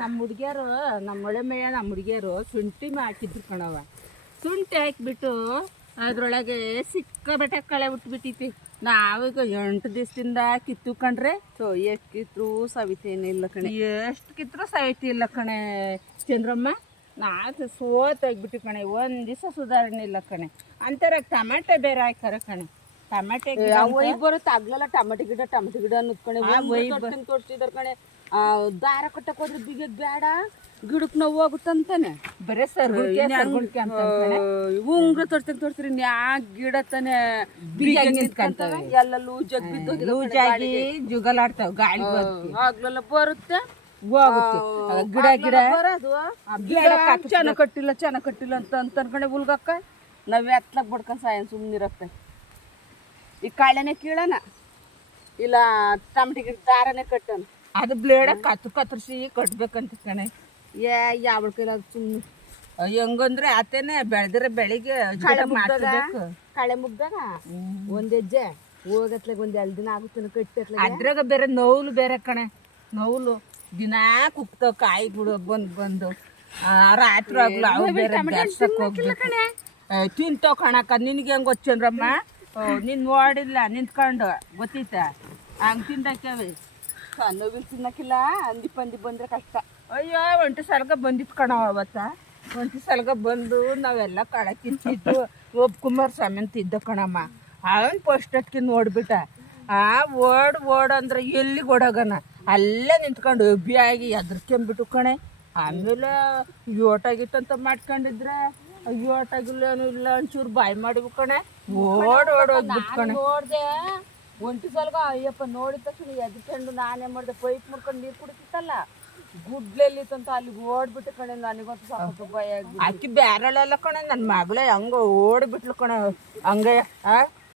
ನಮ್ಮ ಹುಡುಗಿಯರು ನಮ್ಮ ಒಳೆ ಮೇಯ ನಮ್ಮ ಹುಡುಗಿಯರು ಶುಂಠಿ ಹಾಕಿದ್ರು ಕಣವ. ಶುಂಠಿ ಹಾಕಿಬಿಟ್ಟು ಅದ್ರೊಳಗೆ ಸಿಕ್ಕಾಬಟ್ಟೆ ಕಳೆ ಉಟ್ಬಿಟ್ಟೈತಿ. ನಾವೀಗ 8 ದಿವಸದಿಂದ ಕಿತ್ತುಕೊಂಡ್ರೆ ಎಷ್ಟು ಕಿತ್ರು ಸವಿತೇನಿಲ್ಲ ಕಣೆ. ಎಷ್ಟು ಕಿತ್ತರೂ ಸಹಿತ ಇಲ್ಲ ಕಣೆ ಚಂದ್ರಮ್ಮ. ನಾವು ಸೋತಾಗ್ಬಿಟ್ಟು ಕಣೆ, ಒಂದು ದಿವಸ ಸುಧಾರಣೆ ಇಲ್ಲ ಕಣೆ. ಅಂತಾರೆ ಟಮಾಟೆ ಬೇರೆ ಹಾಕ್ಯಾರ ಕಣೆ. ಟಮಾಟೆ ಒಯ್ದು ಬರುತ್ತೆ ಆಗ್ಲೆಲ್ಲ ಟಮಾಟೆ ಗಿಡ ಅನ್ನೋದು ತೋರಿಸ್ತಿದಾರೆ ಕಣೆ. ದಾರ ಕಟ್ಟಕ್ಕೆ ಹೋದ್ರೆ ಬಿಗಕ್ ಬೇಡ, ಗಿಡಕ್ಕೆ ನೋವು ಹೋಗುತ್ತಂತಾನೆ. ಬರೇ ಸರ್ಗುಳ್ಕೆ ಉಂಗ್ರ ತೋರಿಸ್ತೀರಿ ಯಾ ಗಿಡ ತಾನೆ ನಿಂತ್ಕೊಂತವೆ. ಎಲ್ಲ ಲೂಜಾಗಿ ಬಿದ್ದೋಗಿ ಲೂಜಾಗಿ ಜುಗಲಾಡ್ತಾವ, ಗಾಳಿ ಆಗ್ಲೆಲ್ಲ ಬರುತ್ತೆ ಹೋಗುತ್ತೆ. ಗಿಡ ಗಿಡ ಬರೋದು ಚೆನ್ನಾಗ್ ಕಟ್ಟಿಲ್ಲ ಅಂತ ಅನ್ಕೊಂಡೆ ಉಲ್ಗಕ್ಕ ನಾವ್ ಎತ್ಲಕ್ ಬಡ್ಕೊಂಡ್ ಸಾಯನ್ ಸುಮ್ನಿರಕ್ಕ. ಈ ಕಾಳೆನೆ ಕೀಳನ ಇಲ್ಲ ಟಮಟಿ ಗಿಡ ದಾರನೇ ಕಟ್ಟನ. ಅದು ಬ್ಲೇಡ ಕತ್ತರಿಸಿ ಕಟ್ಬೇಕಂತ ಕಣೆ. ಯಾವ ಕೈಲ ಸುಮ್ಮನೆ ಹೆಂಗಂದ್ರೆ ಆತೇನೆ ಬೆಳೆದ್ರೆ ಬೆಳಿಗ್ಗೆ ಕಳೆ ಮುಗ್ದಾಗ ಒಂದ್ ಹೆಜ್ಜೆ ಹೋಗತ್ಲಾಗ ಒಂದ್ 2 ದಿನ ಆಗುತ್ತೆ ಕಟ್ಟಿ. ಅದ್ರಾಗ ಬೇರೆ ನೋವ್ಲು ಬೇರೆ ಕಣೆ. ನೋವ್ಲು ದಿನಾ ಕುಕ್ತಾವ ಕಾಯಿ ಬಿಡು ಬಂದು ರಾತ್ರಿ ಆಗ್ಲು ಅವು ಬೇರೆ ತಿಂತಾವ್ ಕಣಕ್ಕ. ನಿನ್ಗೆ ಹೆಂಗ್ ಗೊತ್ತೇನ್ರಮ್ಮ? ನೀನ್ ನೋಡಿಲ್ಲ ನಿಂತ್ಕೊಂಡು ಗೊತ್ತೈತ ಹಂಗ್ ತಿಂದಾಕ್ಯಾವೆ. ನೋವಿಲ್ ತಿನ್ನಕ್ಕಿಲ್ಲ ಅಂದಿ ಪಂದಿ ಬಂದ್ರೆ ಕಷ್ಟ. ಅಯ್ಯೋ ಒಂಟಿ ಸಲಗ ಬಂದಿತ್ತು ಕಣವ ಅವತ್ತ. ಒಂಟಿ ಸಲಗ ಬಂದು ನಾವೆಲ್ಲ ಕಳೆ ಕಿತ್ತಿದ್ದು ಕುಮಾರಸ್ವಾಮಿ ಅಂತ ಇದ್ದ ಕಣಮ್ಮ. ಅವನ್ ಫಸ್ಟ್ ಅಟ್ಕಿ ನೋಡ್ಬಿಟ್ಟ. ಓಡ್ ಅಂದ್ರೆ ಎಲ್ಲಿಗೆ ಓಡೋಗನ ಅಲ್ಲೇ ನಿಂತ್ಕೊಂಡು ಅಬ್ಬಿಯಾಗಿ ಎದ್ರಕೊಂಬಿಟ್ಟು ಕಣೆ. ಆಮೇಲೆ ಯೋಟಾಗಿತ್ತಂತ ಮಾಡ್ಕೊಂಡಿದ್ರೆ ಯೋಟಾಗಿಲ್ಲೇನು ಇಲ್ಲ ಒಂಚೂರು ಬಾಯಿ ಮಾಡಿವು ಕಣೆ. ಹೋಗ್ಬಿಟ್ಟು ಕಣೆ. ನೋಡ್ದೆ ಒಂಟಿ ಸಲ್ಗ ಅಯ್ಯಪ್ಪ ನೋಡಿದ ತಕ್ಷಣ ಎದ್ಕೊಂಡು ನಾನೇ ಮಾಡಿದೆ ಪೈಪ್ ಮುಡ್ಕೊಂಡು ನೀರು ಕುಡಿತಿತ್ತಲ್ಲ ಗುಡ್ಲೆಲ್ಲಿತ್ತಂತ ಅಲ್ಲಿಗೆ ಓಡ್ಬಿಟ್ಟು ಕಣೆ. ನನಗಂತೂ ಸಾಕು ಭಯ ಆಗಿ ಆಕಿ ಬ್ಯಾರಳೆಲ್ಲ ಕಣೆ. ನನ್ನ ಮಗಳೇ ಹಂಗ ಓಡ್ಬಿಟ್ಲು ಕಣೆ. ಹಂಗೆ